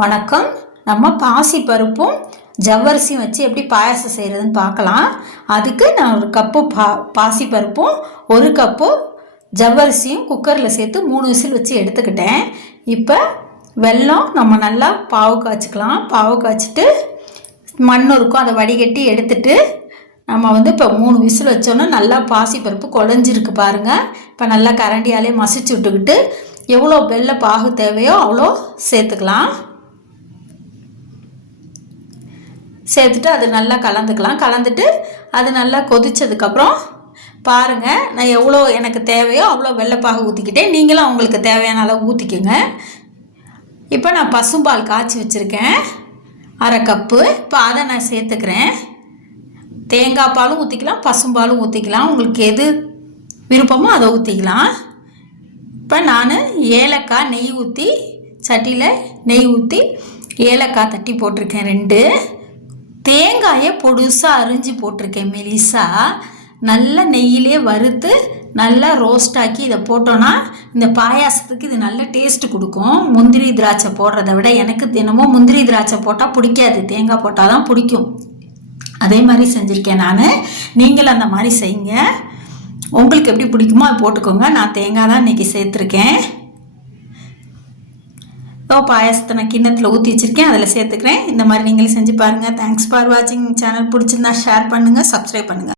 வணக்கம். நம்ம பாசி பருப்பும் ஜவ்வரிசியும் வச்சு எப்படி பாயாசம் செய்கிறதுன்னு பார்க்கலாம். அதுக்கு நான் ஒரு கப்பு பாசி பருப்பும் ஒரு கப்பு ஜவ்வரிசியும் குக்கரில் சேர்த்து 3 விசில் வச்சு எடுத்துக்கிட்டேன். இப்போ வெல்லம் நம்ம நல்லா பாவு காய்ச்சிக்கலாம். பாவு காய்ச்சிட்டு மண் இருக்கும், அதை வடிகட்டி எடுத்துட்டு நம்ம இப்போ 3 விசில் வச்சோன்னா நல்லா பாசி பருப்பு குழஞ்சிருக்கு பாருங்கள். இப்போ நல்லா கரண்டியாலே மசிச்சு விட்டுக்கிட்டு எவ்வளோ வெல்ல பாகு தேவையோ அவ்வளோ சேர்த்துக்கலாம். சேர்த்துட்டு அது நல்லா கலந்துக்கலாம். கலந்துட்டு அது நல்லா கொதித்ததுக்கப்புறம் பாருங்கள், நான் எவ்வளோ எனக்கு தேவையோ அவ்வளோ வெள்ளைப்பாகு ஊற்றிக்கிட்டேன். நீங்களும் அவங்களுக்கு தேவையான அளவு ஊற்றிக்கோங்க. இப்போ நான் பசும்பால் காய்ச்சி வச்சுருக்கேன் 1/2 கப்பு. இப்போ அதை நான் சேர்த்துக்கிறேன். தேங்காய் பாலும் ஊற்றிக்கலாம், பசும்பாலும் ஊற்றிக்கலாம், உங்களுக்கு எது விருப்பமோ அதை ஊற்றிக்கலாம். இப்போ நான் ஏலக்காய் நெய் ஊற்றி சட்டியில் நெய் ஊற்றி ஏலக்காய் தட்டி போட்டிருக்கேன் 2. தேங்காயை பொடுசாக அரிஞ்சு போட்டிருக்கேன் மெலிசாக. நல்லா நெய்யிலே வறுத்து நல்லா ரோஸ்ட் ஆக்கி இதை போட்டோன்னா இந்த பாயாசத்துக்கு இது நல்ல டேஸ்ட்டு கொடுக்கும். முந்திரி திராட்சை போடுறத விட எனக்கு தினமும் முந்திரி திராட்சை போட்டால் பிடிக்காது, தேங்காய் போட்டால் தான் பிடிக்கும். அதே மாதிரி செஞ்சுருக்கேன் நான். நீங்களும் அந்த மாதிரி செய்யுங்க. உங்களுக்கு எப்படி பிடிக்குமோ அதை போட்டுக்கோங்க. நான் தேங்காய் தான் இன்றைக்கி சேர்த்துருக்கேன். பாயாசத்தை நான் கிண்ணத்தில் ஊற்றி வச்சுருக்கேன், அதில் சேர்த்துக்கிறேன். இந்த மாதிரி நீங்களும் செஞ்சு பாருங்கள். தேங்க்ஸ் ஃபார் வாட்சிங். சேனல் பிடிச்சிருந்தா ஷேர் பண்ணுங்கள், சப்ஸ்கிரைப் பண்ணுங்கள்.